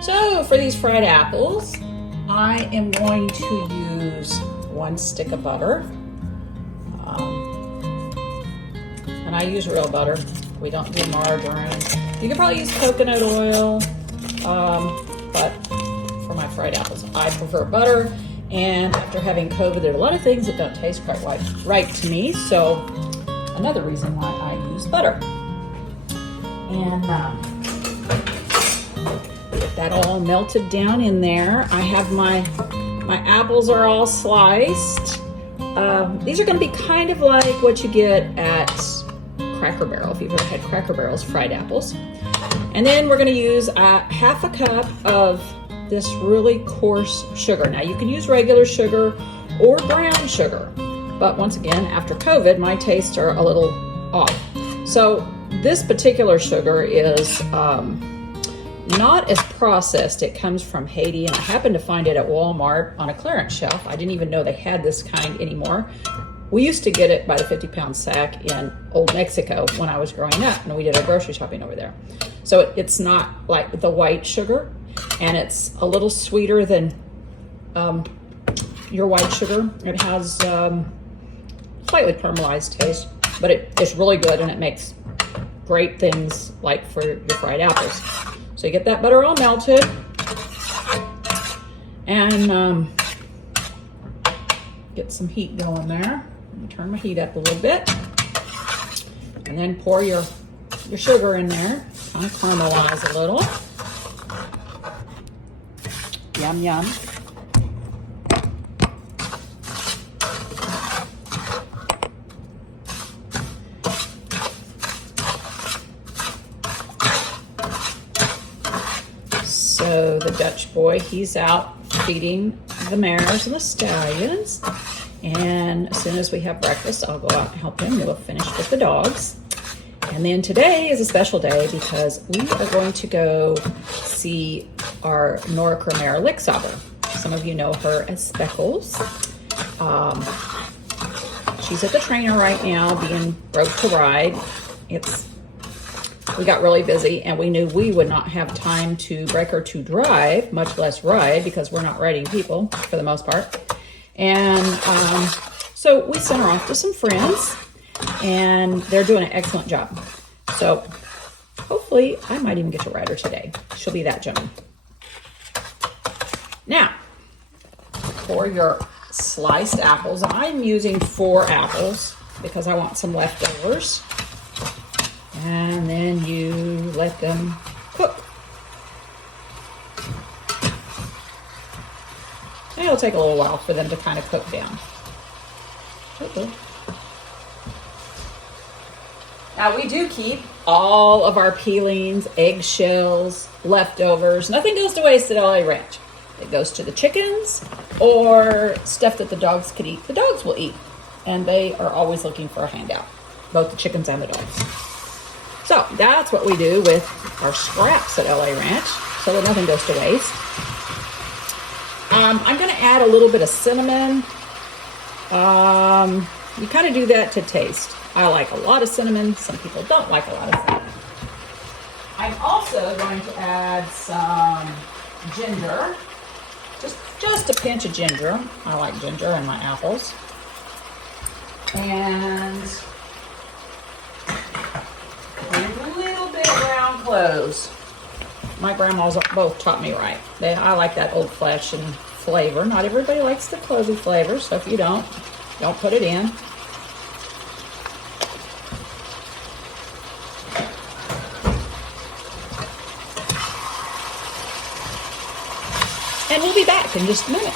So for these fried apples, I am going to use 1 stick of butter. And I use real butter. We don't do margarine. You could probably use coconut oil, but for my fried apples, I prefer butter. And after having COVID, there are a lot of things that don't taste quite right to me. So another reason why I use butter. And get that all melted down in there. I have my apples are all sliced. These are going to be kind of like what you get at Cracker Barrel, if you've ever had Cracker Barrel's fried apples. And then we're going to use half a cup of this really coarse sugar. Now you can use regular sugar or brown sugar, but once again, after COVID, my tastes are a little off. So this particular sugar is not as processed. It comes from Haiti, and I happened to find it at Walmart on a clearance shelf. I didn't even know they had this kind anymore. We used to get it by the 50-pound sack in Old Mexico when I was growing up, and we did our grocery shopping over there. So it's not like the white sugar, and it's a little sweeter than your white sugar. It has slightly caramelized taste, but it's really good, and it makes great things like for your fried apples. So you get that butter all melted, and get some heat going there. Let me turn my heat up a little bit, and then pour your sugar in there. Kind of caramelize a little. Yum, yum. So the Dutch boy, he's out feeding the mares and the stallions. And as soon as we have breakfast, I'll go out and help him. We'll finish with the dogs. And then today is a special day because we are going to go see our Nora Mare Licksauber. Some of you know her as Speckles. She's at the trainer right now being broke to ride. We got really busy, and we knew we would not have time to break her to drive, much less ride, because we're not riding people for the most part. And so we sent her off to some friends, and they're doing an excellent job. So hopefully I might even get to ride her today. She'll be that gentle. Now, for your sliced apples, I'm using 4 apples because I want some leftovers. And then you let them cook. And it'll take a little while for them to kind of cook down. Okay. Now we do keep all of our peelings, eggshells, leftovers. Nothing goes to waste at LA Ranch. It goes to the chickens or stuff that the dogs could eat. The dogs will eat, and they are always looking for a handout, both the chickens and the dogs. So that's what we do with our scraps at LA Ranch, so that nothing goes to waste. I'm going to add a little bit of cinnamon. You kind of do that to taste. I like a lot of cinnamon. Some people don't like a lot of cinnamon. I'm also going to add some ginger, just a pinch of ginger. I like ginger in my apples. And a little bit of ground cloves. My grandmas both taught me right. I like that old fashioned flavor. Not everybody likes the clovey flavor, so if you don't put it in. And we'll be back in just a minute.